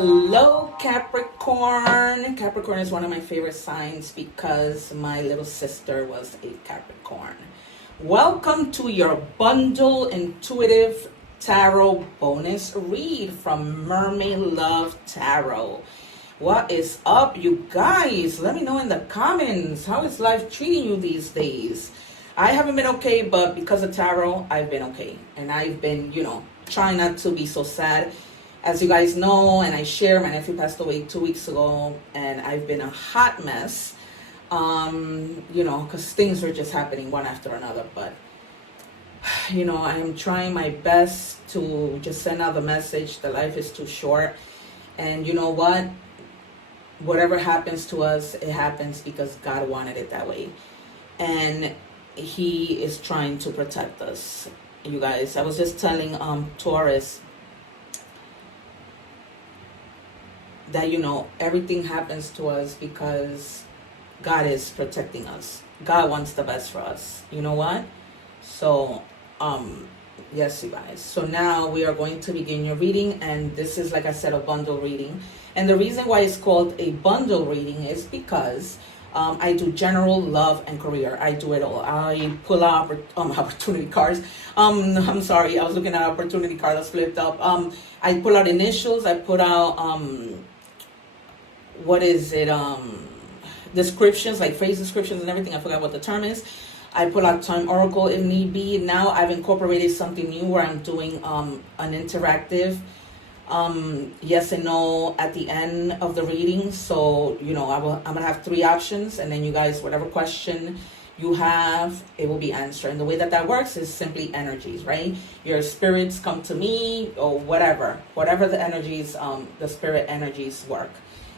Hello, Capricorn. Capricorn is one of my favorite signs because my little sister was a Capricorn. Welcome to your bundle intuitive tarot bonus read from Mermaid Love Tarot. What is up, you guys? Let me know in the comments. How is life treating you these days? I haven't been okay, but because of tarot, I've been okay. And I've been, trying not to be so sad. As you guys know, and I share, my nephew passed away 2 weeks ago, and I've been a hot mess, because things were just happening one after another. But, I am trying my best to just send out the message that life is too short. And you know what? Whatever happens to us, it happens because God wanted it that way. And He is trying to protect us, you guys. I was just telling Taurus that everything happens to us because God is protecting us. God wants the best for us. You know what? So yes, you guys. So now we are going to begin your reading, and this is, like I said, a bundle reading. And the reason why it's called a bundle reading is because I do general, love, and career. I do it all. I pull out opportunity cards. I'm sorry, I was looking at opportunity card that's flipped up. I pull out initials. I put out descriptions, like phrase descriptions and everything. I forgot what the term is. I pull out time oracle if need be. Now I've incorporated something new where I'm doing an interactive yes and no at the end of the reading. So I'm gonna have 3 options, and then you guys, whatever question you have, it will be answered. And the way that works is simply energies, right? Your spirits come to me, or whatever the energies, the spirit energies work.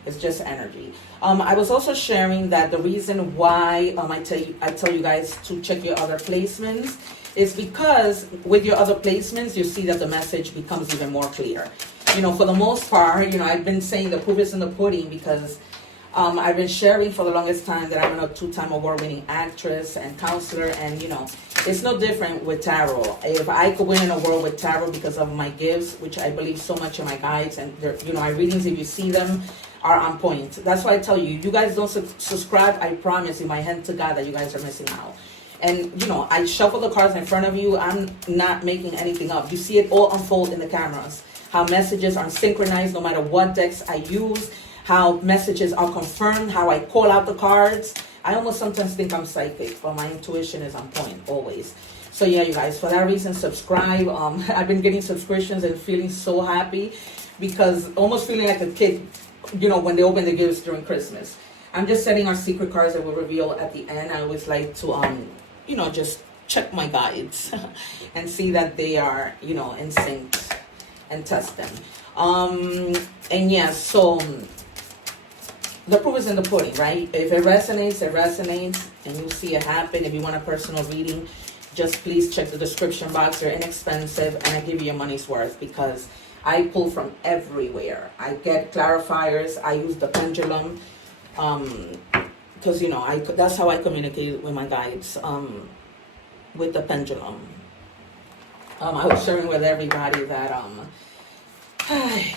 It's just energy. I was also sharing that the reason why I tell you guys to check your other placements is because with your other placements, you see that the message becomes even more clear. For the most part, I've been saying the proof is in the pudding because I've been sharing for the longest time that I'm a 2-time award-winning actress and counselor, and it's no different with tarot. If I could win an award with tarot because of my gifts, which I believe so much in my guides, and my readings, if you see them, are on point. That's why I tell you, you guys don't subscribe, I promise you, my hand to God, that you guys are missing out. And I shuffle the cards in front of you. I'm not making anything up. You see it all unfold in the cameras. How messages are synchronized no matter what decks I use. How messages are confirmed. How I call out the cards. I almost sometimes think I'm psychic, but my intuition is on point always. So yeah, you guys, for that reason, subscribe. I've been getting subscriptions and feeling so happy, because almost feeling like a kid, when they open the gifts during Christmas. I'm just setting our secret cards that we'll reveal at the end. I always like to, just check my guides and see that they are, in sync, and test them. And yes, so the proof is in the pudding, right? If it resonates, it resonates, and you'll see it happen. If you want a personal reading, just please check the description box. They're inexpensive, and I give you your money's worth because I pull from everywhere. I get clarifiers. I use the pendulum, because that's how I communicate with my guides, with the pendulum. I was sharing with everybody that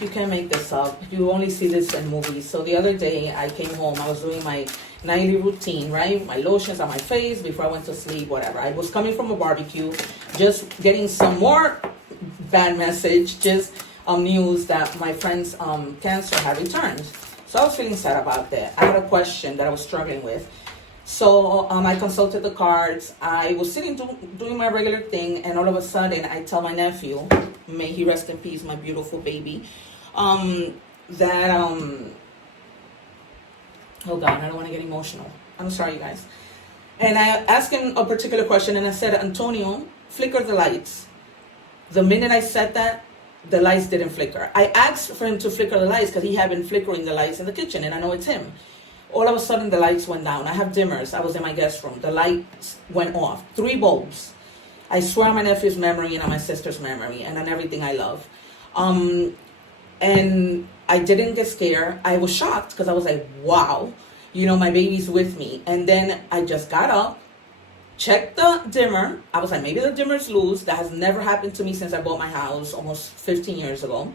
you can't make this up. You only see this in movies. So the other day I came home. I was doing my nightly routine, right? My lotions on my face before I went to sleep, whatever. I was coming from a barbecue, just getting some more bad message, just news that my friend's cancer had returned. So I was feeling sad about that. I had a question that I was struggling with. So I consulted the cards. I was sitting doing my regular thing, and all of a sudden I tell my nephew, may he rest in peace, my beautiful baby, that hold on, I don't want to get emotional. I'm sorry, you guys. And I asked him a particular question, and I said, Antonio, flicker the lights. The minute I said that, the lights didn't flicker. I asked for him to flicker the lights because he had been flickering the lights in the kitchen, and I know it's him. All of a sudden, the lights went down. I have dimmers. I was in my guest room. The lights went off. 3 bulbs. I swear on my nephew's memory and on my sister's memory and on everything I love. And I didn't get scared. I was shocked because I was like, wow, my baby's with me. And then I just got up, checked the dimmer. I was like, maybe the dimmer's loose. That has never happened to me since I bought my house almost 15 years ago.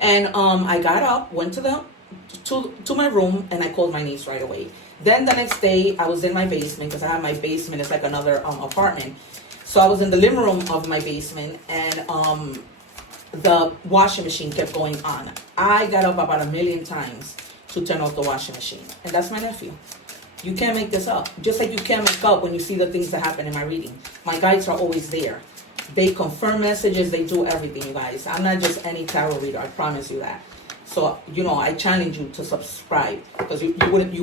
And I got up, went to my room, and I called my niece right away. Then the next day, I was in my basement, because I have my basement. It's like another apartment. So I was in the living room of my basement, and the washing machine kept going on. I got up about 1,000,000 times to turn off the washing machine. And that's my nephew. You can't make this up. Just like you can't make up when you see the things that happen in my reading. My guides are always there. They confirm messages. They do everything, you guys. I'm not just any tarot reader. I promise you that. So, I challenge you to subscribe, because you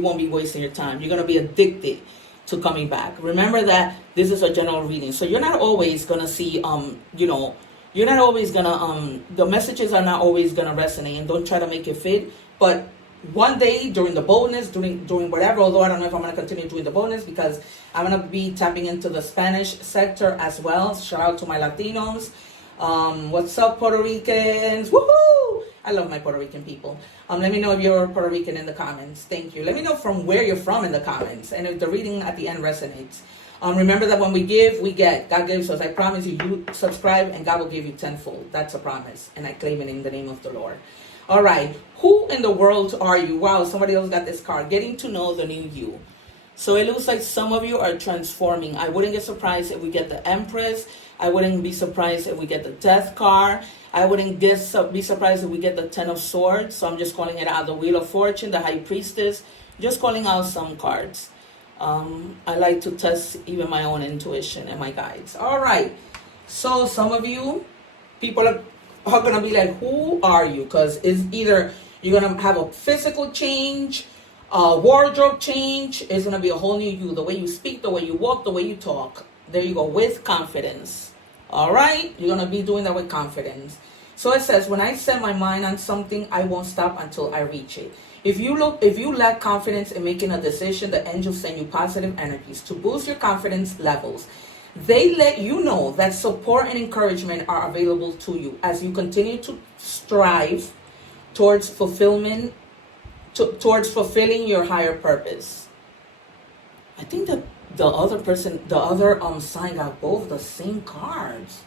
won't be wasting your time. You're going to be addicted to coming back. Remember that this is a general reading. So you're not always going to see, you're not always going to, the messages are not always going to resonate, and don't try to make it fit. But one day during the bonus, during whatever, although I don't know if I'm going to continue doing the bonus, because I'm going to be tapping into the Spanish sector as well. Shout out to my Latinos. What's up, Puerto Ricans? Woohoo! I love my Puerto Rican people. Let me know if you're Puerto Rican in the comments. Thank you. Let me know from where you're from in the comments, and if the reading at the end resonates. Remember that when we give, we get. God gives us. I promise you, you subscribe and God will give you tenfold. That's a promise, and I claim it in the name of the Lord. All right. Who in the world are you? Wow, somebody else got this card. Getting to know the new you. So it looks like some of you are transforming. I wouldn't get surprised if we get the Empress. I wouldn't be surprised if we get the Death card. I wouldn't be surprised if we get the Ten of Swords. So I'm just calling it out. The Wheel of Fortune, the High Priestess. Just calling out some cards. I like to test even my own intuition and my guides. All right. So some of you, people are going to be like, who are you? Because it's either you're going to have a physical change, a wardrobe change. It's going to be a whole new you. The way you speak, the way you walk, the way you talk. There you go, with confidence. All right? You're going to be doing that with confidence. So it says, when I set my mind on something, I won't stop until I reach it. If you lack confidence in making a decision, the angels send you positive energies to boost your confidence levels. They let you know that support and encouragement are available to you as you continue to strive towards fulfilling your higher purpose. I think that the other sign got both the same cards.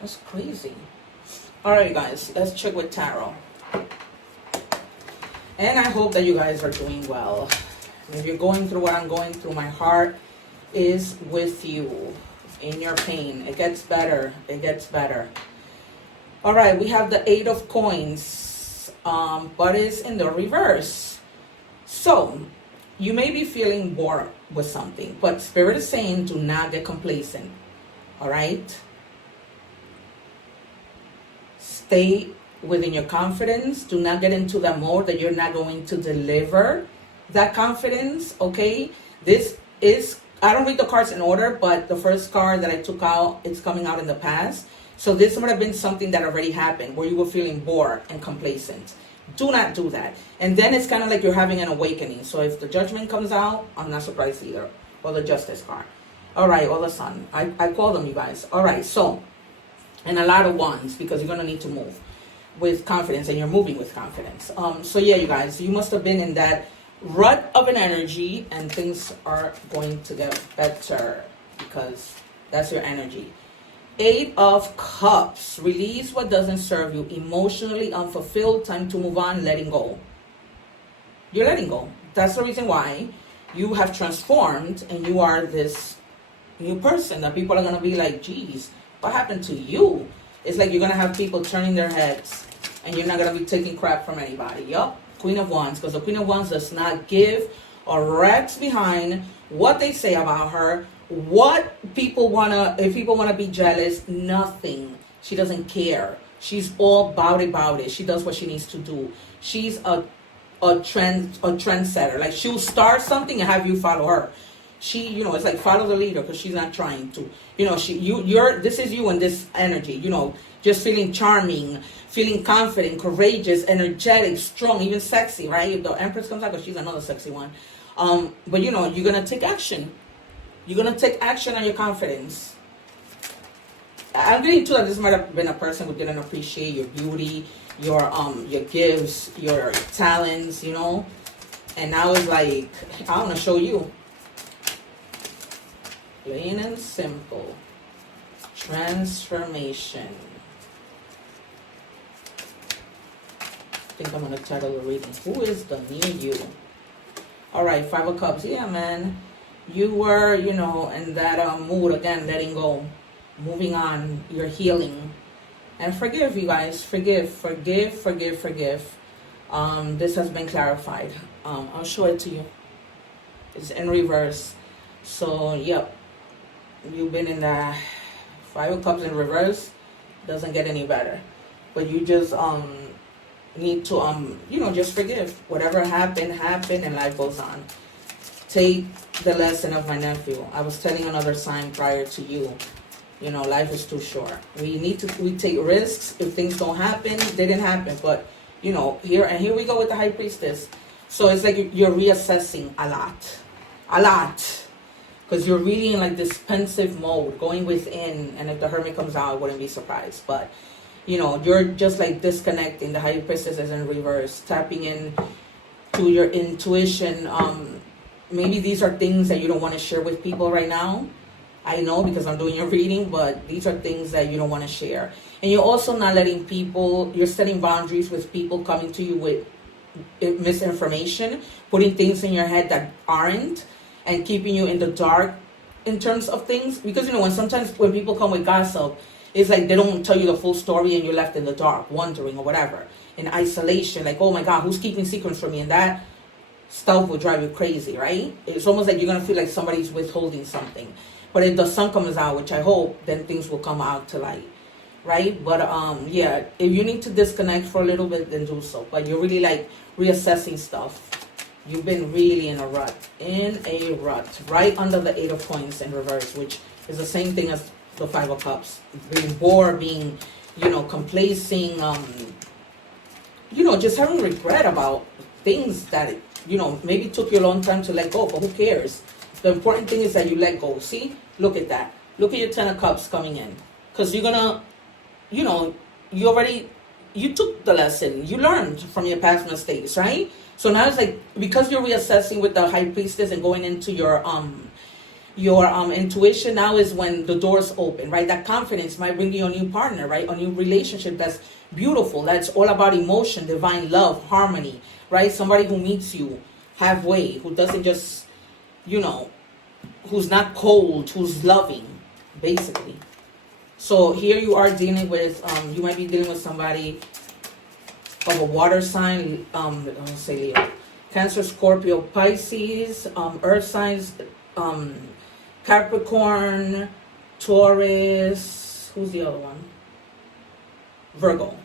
That's crazy. All right, guys, let's check with tarot. And I hope that you guys are doing well. If you're going through what I'm going through, my heart is with you in your pain. It gets better. It gets better. All right, we have the Eight of Coins, but it's in the reverse. So you may be feeling bored with something, but Spirit is saying do not get complacent. All right? Stay within your confidence. Do not get into that mode that you're not going to deliver that confidence, okay? This is, I don't read the cards in order, but the first card that I took out, it's coming out in the past. So this would have been something that already happened where you were feeling bored and complacent. Do not do that. And then it's kind of like you're having an awakening. So if the Judgment comes out, I'm not surprised either. Or the Justice card. All right, or the Sun. I call them, you guys. All right, so, and a lot of wands, because you're going to need to move with confidence, and you're moving with confidence. So yeah, you guys, you must have been in that rut of an energy, and things are going to get better because that's your energy. Eight of Cups. Release what doesn't serve you. Emotionally unfulfilled. Time to move on. Letting go. You're letting go. That's the reason why you have transformed and you are this new person that people are going to be like, geez, what happened to you? It's like you're going to have people turning their heads and you're not going to be taking crap from anybody. Yup. Queen of Wands. Because the Queen of Wands does not give or rats behind what they say about her. What people wanna, if people wanna be jealous, nothing. She doesn't care. She's all about it. She does what she needs to do. She's a trendsetter. Like she'll start something and have you follow her. She, it's like follow the leader because she's not trying to. This is you in this energy. Just feeling charming, feeling confident, courageous, energetic, strong, even sexy, right? If the Empress comes out, because she's another sexy one. But you're gonna take action. You're going to take action on your confidence. I'm getting to that this might have been a person who didn't appreciate your beauty, your gifts, your talents, And now it's like, I want to show you. Plain and simple. Transformation. think I'm going to title the reading, Who is the New You? All right, Five of Cups. Yeah, man. You were, in that mood again, letting go, moving on, you're healing. And forgive, you guys. Forgive. This has been clarified. I'll show it to you. It's in reverse. So, yep. You've been in the Five of Cups in reverse. Doesn't get any better. But you just need to just forgive. Whatever happened, and life goes on. Take the lesson of my nephew. I was telling another sign prior to you. Life is too short. We take risks. If things don't happen, they didn't happen. But here we go with the High Priestess. So it's like you're reassessing a lot. Because you're really in like this pensive mode, going within. And if the Hermit comes out, I wouldn't be surprised. But, you're just like disconnecting. The High Priestess is in reverse. Tapping in to your intuition. Maybe these are things that you don't want to share with people right now. I know because I'm doing your reading, but these are things that you don't want to share. And you're also not letting people, you're setting boundaries with people coming to you with misinformation, putting things in your head that aren't, and keeping you in the dark in terms of things. Because, when people come with gossip, it's like they don't tell you the full story and you're left in the dark, wondering or whatever. In isolation, like, oh my God, who's keeping secrets from me? And that stuff will drive you crazy, right? It's almost like you're going to feel like somebody's withholding something. But if the sun comes out, which I hope, then things will come out to light, right? But if you need to disconnect for a little bit, then do so. But you're really like reassessing stuff. You've been really in a rut, right under the Eight of Coins in reverse, which is the same thing as the Five of Cups. Being bored, being, complacing, just having regret about things that, maybe took you a long time to let go, but who cares? The important thing is that you let go. See? Look at that. Look at your Ten of Cups coming in. Because you're going to, you took the lesson. You learned from your past mistakes, right? So now it's like, because you're reassessing with the High Priestess and going into your intuition, now is when the doors open, right? That confidence might bring you a new partner, right? A new relationship that's beautiful. That's all about emotion, divine love, harmony, right? Somebody who meets you halfway, who doesn't just, who's not cold, who's loving, basically. So here you are dealing with, you might be dealing with somebody of a water sign, let's say Leo, Cancer, Scorpio, Pisces, earth signs, Capricorn, Taurus, who's the other one? Virgo.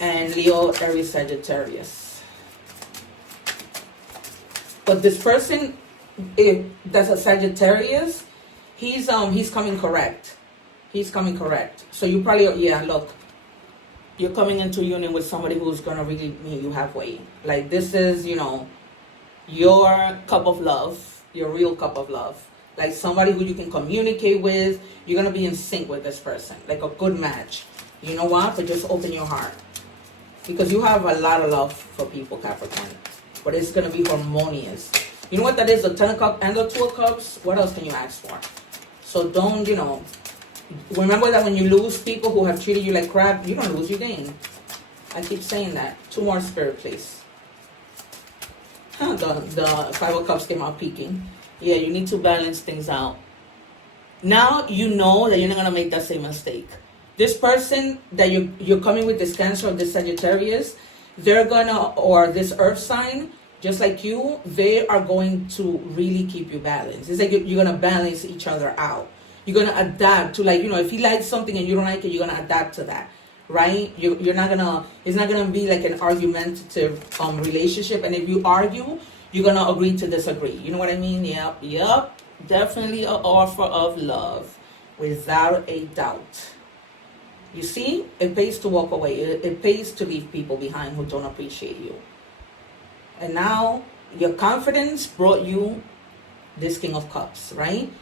And Leo, Aries, Sagittarius. But this person, if that's a Sagittarius, he's coming correct. He's coming correct. So you probably, look, you're coming into union with somebody who's gonna really meet you halfway. Like this is, your cup of love, your real cup of love. Like somebody who you can communicate with. You're gonna be in sync with this person, like a good match. You know what? But just open your heart, because you have a lot of love for people, Capricorn. But it's gonna be harmonious. You know what that is? The Ten of Cups and the Two of Cups. What else can you ask for? So don't, remember that when you lose people who have treated you like crap, you don't lose, you gain. I keep saying that. Two more, Spirit, please. The Five of Cups came out peaking. Yeah, you need to balance things out. Now you know that you're not going to make that same mistake. This person that you're coming with, this Cancer or this Sagittarius, they're going to, or this earth sign, just like you, they are going to really keep you balanced. It's like you're going to balance each other out. You're going to adapt to, like, if he likes something and you don't like it, you're going to adapt to that, right? You're not going to, it's not going to be like an argumentative relationship. And if you argue, you're going to agree to disagree. You know what I mean? Yep. Definitely an offer of love, without a doubt. You see, it pays to walk away. It pays to leave people behind who don't appreciate you. And now your confidence brought you this King of Cups, right?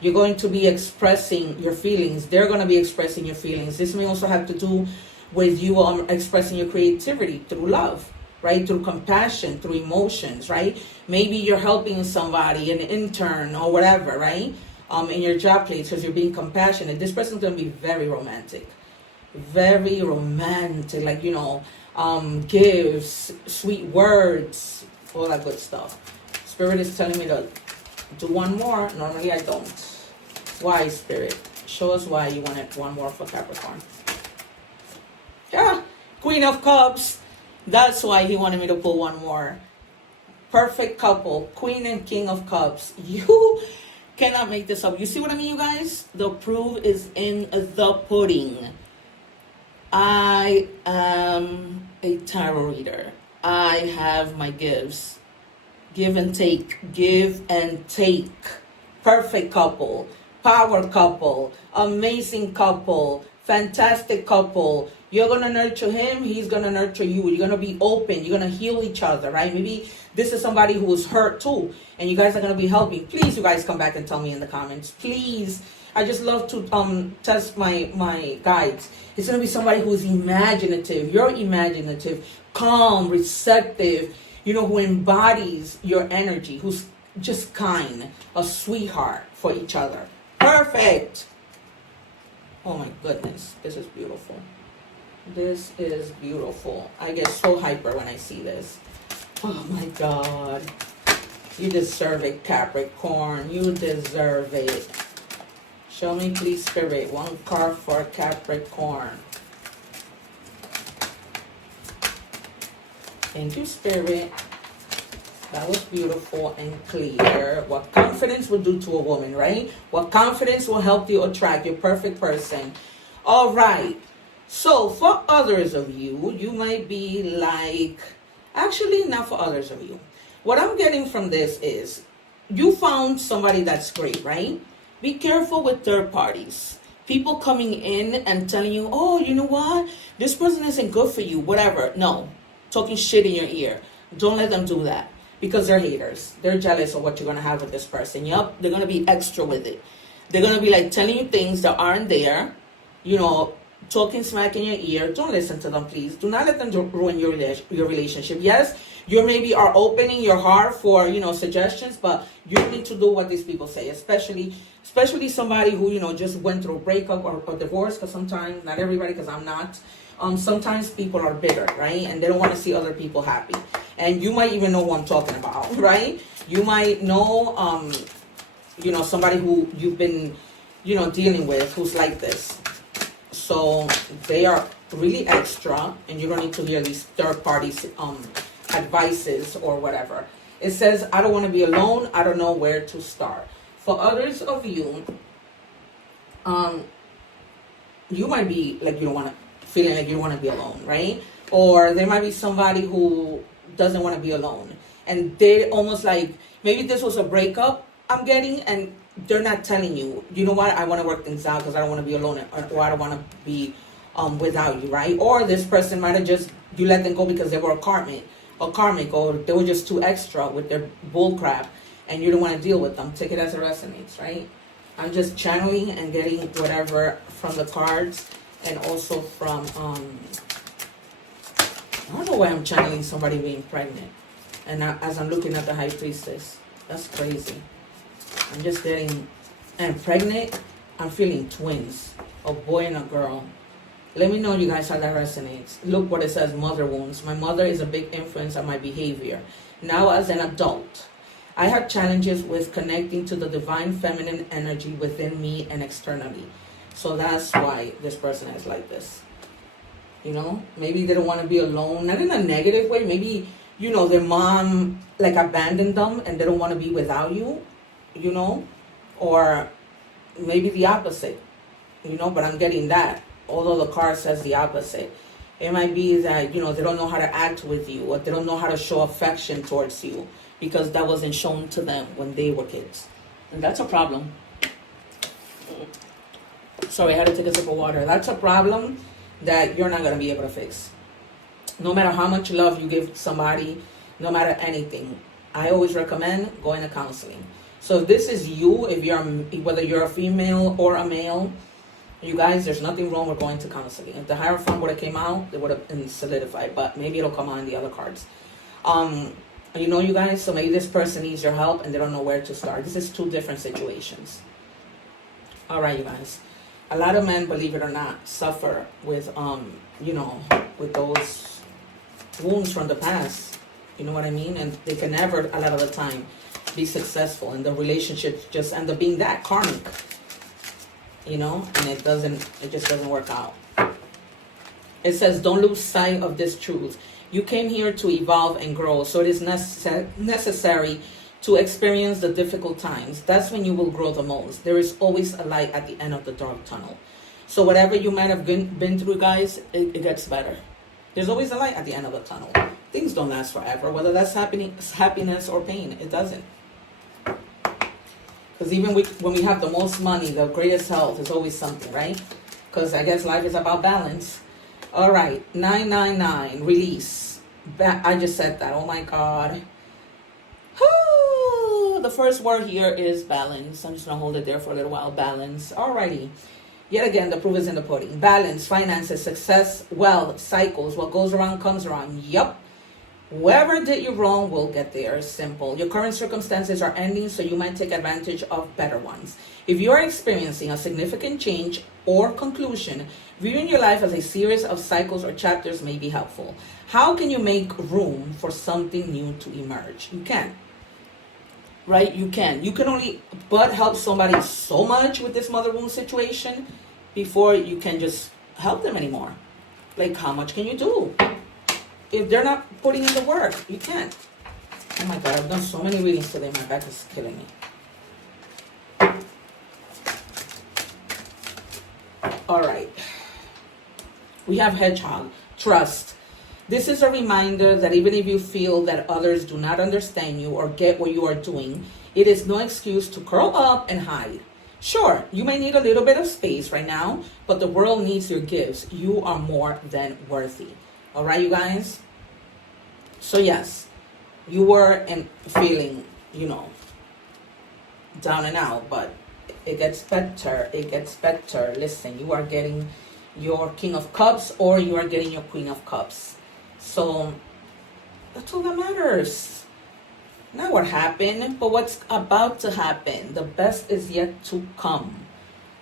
You're going to be expressing your feelings. They're going to be expressing your feelings. This may also have to do with you expressing your creativity through love, right? Through compassion, through emotions, right? Maybe you're helping somebody, an intern or whatever, right? In your job place, because you're being compassionate. This person's going to be very romantic. very romantic, like, gifts, sweet words, all that good stuff. Spirit is telling me to do one more. Normally I don't. Why, Spirit? Show us why you wanted one more for Capricorn. Yeah, Queen of Cups. That's why he wanted me to pull one more. Perfect couple, Queen and King of Cups. You cannot make this up. You see what I mean, you guys? The proof is in the pudding. I am a tarot reader. I have my gifts. Give and take. Give and take. Perfect couple. Power couple. Amazing couple. Fantastic couple. You're going to nurture him. He's going to nurture you. You're going to be open. You're going to heal each other, right? Maybe this is somebody who was hurt too, and you guys are going to be helping. Please, you guys come back and tell me in the comments. Please. I just love to test my guides. It's going to be somebody who's imaginative. You're imaginative, calm, receptive, who embodies your energy, who's just kind, a sweetheart for each other. Perfect. Oh my goodness. This is beautiful. This is beautiful. I get so hyper when I see this. Oh my God. You deserve it, Capricorn. You deserve it. Show me, please, Spirit. One card for Capricorn. Thank you, Spirit. That was beautiful and clear. What confidence will do to a woman, right? What confidence will help you attract your perfect person. All right. So for others of you, you might be like, actually not for others of you. What I'm getting from this is you found somebody that's great, right? Be careful with third parties. People coming in and telling you, oh, you know what? This person isn't good for you, whatever. No, talking shit in your ear. Don't let them do that because they're haters. They're jealous of what you're going to have with this person. Yup, they're going to be extra with it. They're going to be like telling you things that aren't there, talking smack in your ear. Don't listen to them, please. Do not let them ruin your relationship. Yes, you maybe are opening your heart for, suggestions, but you need to do what these people say, especially somebody who, just went through a breakup or divorce, because sometimes, not everybody, because I'm not, sometimes people are bitter, right? And they don't want to see other people happy. And you might even know who I'm talking about, right? You might know, somebody who you've been, dealing with who's like this. So they are really extra, and you don't need to hear these third parties advices or whatever. It says, I don't want to be alone. I don't know where to start. For others of you, you might be like feeling like you don't want to be alone, right? Or there might be somebody who doesn't want to be alone, and they almost like maybe this was a breakup I'm getting, and they're not telling you, you know what, I want to work things out because I don't want to be alone, or I don't want to be without you, right? Or this person might have just, you let them go because they were karmic, or they were just too extra with their bull crap, and you don't want to deal with them. Take it as it resonates, right? I'm just channeling and getting whatever from the cards, and also from, I don't know why I'm channeling somebody being pregnant. And as I'm looking at the High Priestess, that's crazy. I'm just getting, and pregnant, I'm feeling twins, a boy and a girl. Let me know, you guys, how that resonates. Look what it says, mother wounds. My mother is a big influence on my behavior. Now as an adult, I have challenges with connecting to the divine feminine energy within me and externally. So that's why this person is like this. Maybe they don't want to be alone, not in a negative way. Maybe, their mom like abandoned them and they don't want to be without you, or maybe the opposite, but I'm getting that. Although the card says the opposite. It might be that, they don't know how to act with you, or they don't know how to show affection towards you because that wasn't shown to them when they were kids. And that's a problem. Sorry, I had to take a sip of water. That's a problem that you're not going to be able to fix. No matter how much love you give somebody, no matter anything, I always recommend going to counseling. So if this is you, whether you're a female or a male, you guys, there's nothing wrong with going to counseling. If the Hierophant would have came out, it would have been solidified, but maybe it'll come out in the other cards. You guys, so maybe this person needs your help and they don't know where to start. This is two different situations. All right, you guys. a lot of men, believe it or not, suffer with, with those wounds from the past. You know what I mean? And they can never, a lot of the time, be successful. And the relationships just end up being that karmic. And it just doesn't work out. It says, don't lose sight of this truth. You came here to evolve and grow, so it is necessary to experience the difficult times. That's when you will grow the most. There is always a light at the end of the dark tunnel. So whatever you might have been through, guys, it gets better. There's always a light at the end of the tunnel. Things don't last forever, whether that's happiness or pain. It doesn't. Because even when we have the most money, the greatest health is always something, right? Because I guess life is about balance. All right, 999, release. I just said that. Oh my God. The first word here is balance. I'm just going to hold it there for a little while. Balance. Alrighty. Yet again, the proof is in the pudding. Balance, finances, success, wealth, cycles. What goes around comes around. Yup. Whoever did you wrong will get there. Simple. Your current circumstances are ending, so you might take advantage of better ones. If you are experiencing a significant change or conclusion, viewing your life as a series of cycles or chapters may be helpful. How can you make room for something new to emerge? You can. Right? You can. You can only but help somebody so much with this mother wound situation before you can just help them anymore. Like, how much can you do? If they're not putting in the work, you can't. Oh my God, I've done so many readings today. My back is killing me. All right. We have Hedgehog. Trust. This is a reminder that even if you feel that others do not understand you or get what you are doing, it is no excuse to curl up and hide. Sure, you may need a little bit of space right now, but the world needs your gifts. You are more than worthy. All right, you guys? So yes, you were feeling, down and out, but it gets better. It gets better. Listen, you are getting your King of Cups or you are getting your Queen of Cups. So that's all that matters. Not what happened, but what's about to happen. The best is yet to come.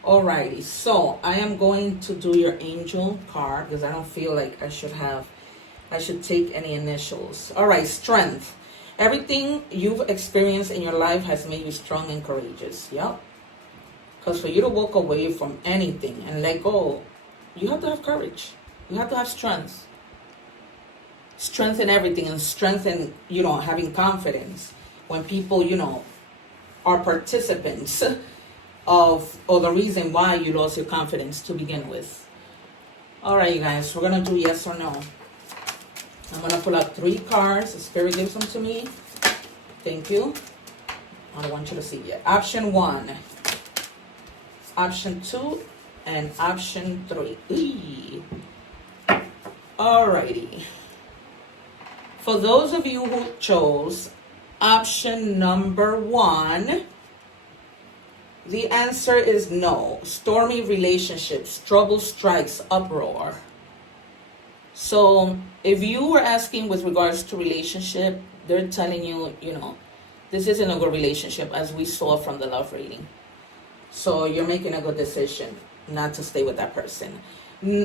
Alrighty, so I am going to do your angel card because I don't feel like I should take any initials. Alright, strength. Everything you've experienced in your life has made you strong and courageous. Yep. Because for you to walk away from anything and let go, you have to have courage. You have to have strength. Strength in everything, and strength in, having confidence when people, are participants or the reason why you lost your confidence to begin with. All right, you guys, we're going to do yes or no. I'm going to pull out 3 cards. The Spirit gives them to me. Thank you. I don't want you to see yet. Option 1, option 2, and option 3. Alrighty. For those of you who chose option number 1, the answer is no. Stormy relationships, trouble strikes, uproar. So if you were asking with regards to relationship, they're telling you, this isn't a good relationship, as we saw from the love reading. So you're making a good decision not to stay with that person.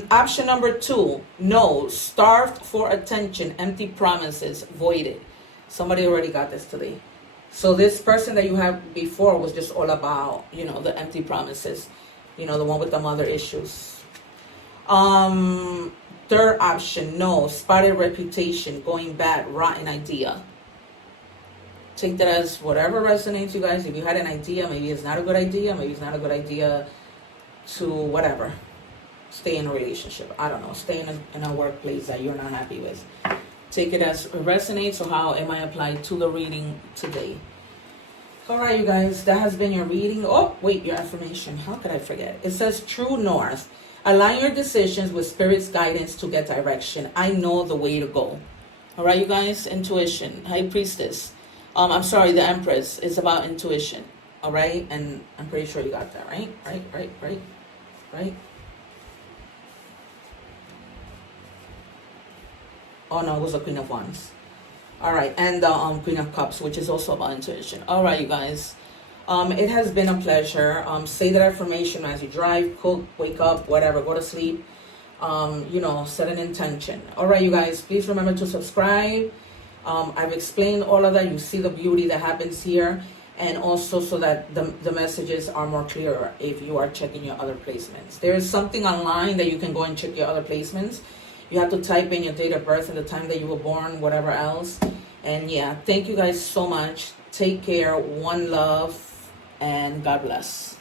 Option number 2, no. Starved for attention, empty promises, voided. Somebody already got this today. So this person that you had before was just all about, the empty promises. The one with the mother issues. Third option, no. Spotted reputation, going bad, rotten idea. Take that as whatever resonates, you guys. If you had an idea, maybe it's not a good idea. Maybe it's not a good idea to whatever. Stay in a relationship. I don't know. Stay in a workplace that you're not happy with. Take it as it resonates, or how it might apply to the reading today. All right, you guys. That has been your reading. Oh, wait, your affirmation. How could I forget? It says true north. Align your decisions with Spirit's guidance to get direction. I know the way to go. All right, you guys. Intuition. High Priestess. I'm sorry, the Empress is about intuition. All right, and I'm pretty sure you got that, right? Right. Oh no, it was the Queen of Wands. All right, and the Queen of Cups, which is also about intuition. All right, you guys. It has been a pleasure. Say that affirmation as you drive, cook, wake up, whatever, go to sleep. Set an intention. All right, you guys, please remember to subscribe. I've explained all of that. You see the beauty that happens here, and also so that the messages are more clearer if you are checking your other placements. There is something online that you can go and check your other placements. You have to type in your date of birth and the time that you were born, whatever else. And yeah, thank you guys so much. Take care. One love, and God bless.